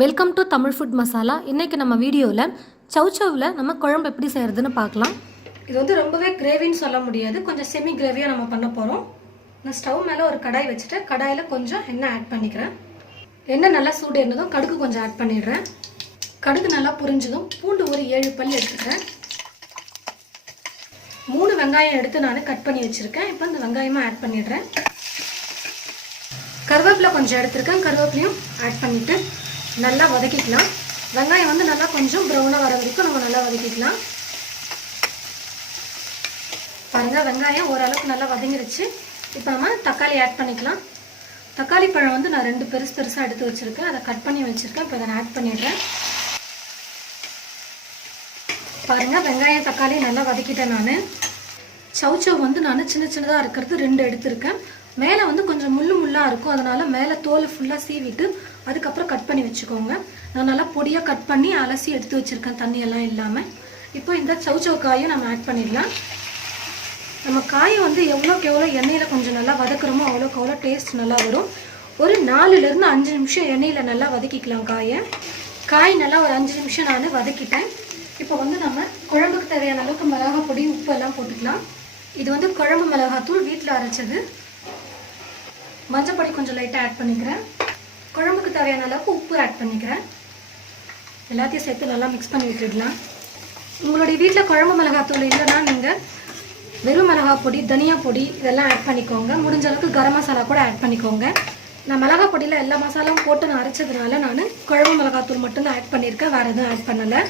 Welcome to Tamil food masala. இன்றைக்கி நம்ம வீடியோவில் சவுச்சவில் நம்ம குழம்பு எப்படி செய்கிறதுன்னு பார்க்கலாம். இது வந்து ரொம்பவே கிரேவின்னு சொல்ல முடியாது, கொஞ்சம் செமி கிரேவியாக நம்ம பண்ண போகிறோம். நான் ஸ்டவ் மேலே ஒரு கடாய் வச்சுட்டு கடாயில் கொஞ்சம் எண்ணெய் ஆட் பண்ணிக்கிறேன். எண்ணெய் நல்லா சூடு இருந்ததும் கடுகு கொஞ்சம் ஆட் பண்ணிடுறேன். கடுகு நல்லா புரிஞ்சதும் பூண்டு ஒரு 7 பல் எடுத்துக்கிறேன். 3 வெங்காயம் எடுத்து நான் கட் பண்ணி வச்சுருக்கேன். இப்போ இந்த வெங்காயமாக ஆட் பண்ணிடுறேன். கருவேப்பிலை கொஞ்சம் எடுத்துருக்கேன். கருவேப்பிலையும் ஆட் பண்ணிவிட்டு நல்லா வதக்கிக்கலாம். வெங்காயம் வந்து நல்லா கொஞ்சம் ப்ரௌனாக வர வரைக்கும் நம்ம நல்லா வதக்கிக்கலாம். பாருங்கள், வெங்காயம் ஓரளவுக்கு நல்லா வதங்கிருச்சு. இப்போ நம்ம தக்காளி ஆட் பண்ணிக்கலாம். தக்காளி பழம் வந்து நான் 2 பெருசாக எடுத்து வச்சுருக்கேன். அதை கட் பண்ணி வச்சுருக்கேன். இப்போ அதை ஆட் பண்ணிடுறேன். பாருங்கள், வெங்காயம் தக்காளி நல்லா வதக்கிட்டேன். நான் சவுச்சவ் வந்து நான் சின்னதாக இருக்கிறது 2 எடுத்திருக்கேன். மேலே வந்து கொஞ்சம் முள்ளாக இருக்கும், அதனால் மேலே தோல் ஃபுல்லாக சீவிட்டு அதுக்கப்புறம் கட் பண்ணி வச்சுக்கோங்க. நான் நல்லா பொடியாக கட் பண்ணி அலசி எடுத்து வச்சுருக்கேன், தண்ணியெல்லாம் இல்லாமல். இப்போ இந்த சவுச்சவ் காயும் நம்ம ஆட் பண்ணிடலாம். நம்ம காயை வந்து எவ்வளோக்கு எவ்வளோ எண்ணெயில் கொஞ்சம் நல்லா வதக்குறோமோ அவ்வளோக்கு அவ்வளோ டேஸ்ட் நல்லா வரும். ஒரு 4லேருந்து 5 நிமிஷம் எண்ணெயில் நல்லா வதக்கிக்கலாம் காயை. காய் நல்லா ஒரு 5 நிமிஷம் நான் வதக்கிட்டேன். இப்போ வந்து நம்ம குழம்புக்கு தேவையான அளவுக்கு மிளகாய் பொடி உப்பு எல்லாம் போட்டுக்கலாம். இது வந்து குழம்பு மிளகாத்தூள் வீட்டில் அரைச்சது. மஞ்சள் பொடி கொஞ்சம் லைட்டாக ஆட் பண்ணிக்கிறேன். குழம்புக்கு தேவையான அளவுக்கு உப்பு ஆட் பண்ணிக்கிறேன். எல்லாத்தையும் சேர்த்து நல்லா மிக்ஸ் பண்ணி விட்டுடலாம். உங்களுடைய வீட்டில் குழம்பு மிளகாத்தூள் இல்லைன்னா நீங்கள் வெறும் மிளகா பொடி, தனியா பொடி இதெல்லாம் ஆட் பண்ணிக்கோங்க. முடிஞ்ச அளவுக்கு கரம் மசாலா கூட ஆட் பண்ணிக்கோங்க. நான் மிளகா பொடியில் எல்லா மசாலாவும் போட்டு நான் அரைச்சதுனால நான் குழம்பு மிளகாத்தூள் மட்டும்தான் ஆட் பண்ணியிருக்கேன், வேறு எதுவும் ஆட் பண்ணலை.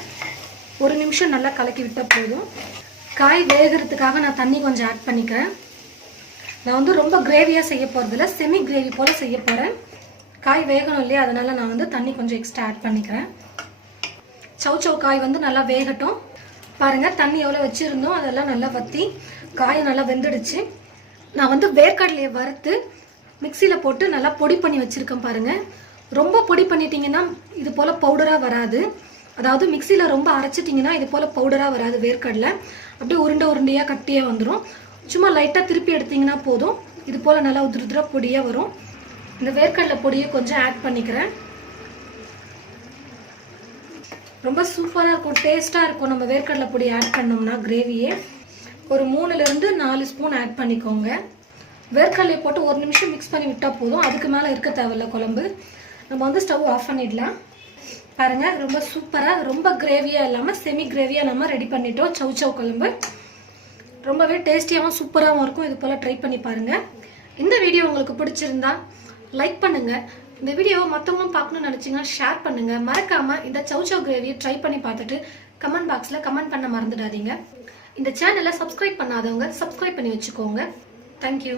1 நிமிஷம் நல்லா கலக்கி விட்டால் போதும். காய் வேகிறதுக்காக நான் தண்ணி கொஞ்சம் ஆட் பண்ணிக்கிறேன். நான் வந்து ரொம்ப கிரேவியாக செய்ய போகிறதில்ல, செமி கிரேவி போல் செய்ய போகிறேன். காய் வேகணும் இல்லையா, அதனால் நான் வந்து தண்ணி கொஞ்சம் எக்ஸ்ட்ரா ஆட் பண்ணிக்கிறேன். சவுச்சவ் காய் வந்து நல்லா வேகட்டும். பாருங்கள், தண்ணி எவ்வளோ வச்சுருந்தோம் அதெல்லாம் நல்லா வற்றி காயை நல்லா வெந்துடுச்சு. நான் வந்து வேர்க்கடலையை வறுத்து மிக்சியில் போட்டு நல்லா பொடி பண்ணி வச்சுருக்கேன். பாருங்கள், ரொம்ப பொடி பண்ணிட்டீங்கன்னா இது போல் பவுடராக வராது. அதாவது மிக்சியில் ரொம்ப அரைச்சிட்டிங்கன்னா இது போல் பவுடராக வராது. வேர்க்கடலை அப்படியே உருண்டையாக கட்டியாக வந்துடும். சும்மா லைட்டாக திருப்பி எடுத்திங்கன்னா போதும், இது போல் நல்லா உதிர பொடியாக வரும். இந்த வேர்க்கடலை பொடியை கொஞ்சம் ஆட் பண்ணிக்கிறேன். ரொம்ப சூப்பராக இருக்கும், டேஸ்ட்டாக இருக்கும். நம்ம வேர்க்கடலை பொடி ஆட் பண்ணோம்னா கிரேவியே ஒரு 3லேருந்து 4 ஸ்பூன் ஆட் பண்ணிக்கோங்க. வேர்க்கடலையை போட்டு 1 நிமிஷம் மிக்ஸ் பண்ணி விட்டால் போதும், அதுக்கு மேலே இருக்க தேவையில்ல குழம்பு. நம்ம வந்து ஸ்டவ் ஆஃப் பண்ணிடலாம். பாருங்கள், ரொம்ப சூப்பராக ரொம்ப கிரேவியாக இல்லாமல் செமி கிரேவியாக நம்ம ரெடி பண்ணிட்டோம் சவுச்சவ் குழம்பு. ரொம்பவே டேஸ்டியாகவும் சூப்பராகவும் இருக்கும். இது போல் ட்ரை பண்ணி பாருங்கள். இந்த வீடியோ உங்களுக்கு பிடிச்சிருந்தா லைக் பண்ணுங்கள். இந்த வீடியோவை மற்றவங்களும் பார்க்கணும்னு நினச்சிங்கன்னா ஷேர் பண்ணுங்கள். மறக்காமல் இந்த சவுச்சவ் கிரேவியை ட்ரை பண்ணி பார்த்துட்டு கமெண்ட் பாக்ஸில் கமெண்ட் பண்ண மறந்துடாதீங்க. இந்த சேனலை சப்ஸ்கிரைப் பண்ணாதவங்க சப்ஸ்கிரைப் பண்ணி வச்சுக்கோங்க. தேங்க்யூ.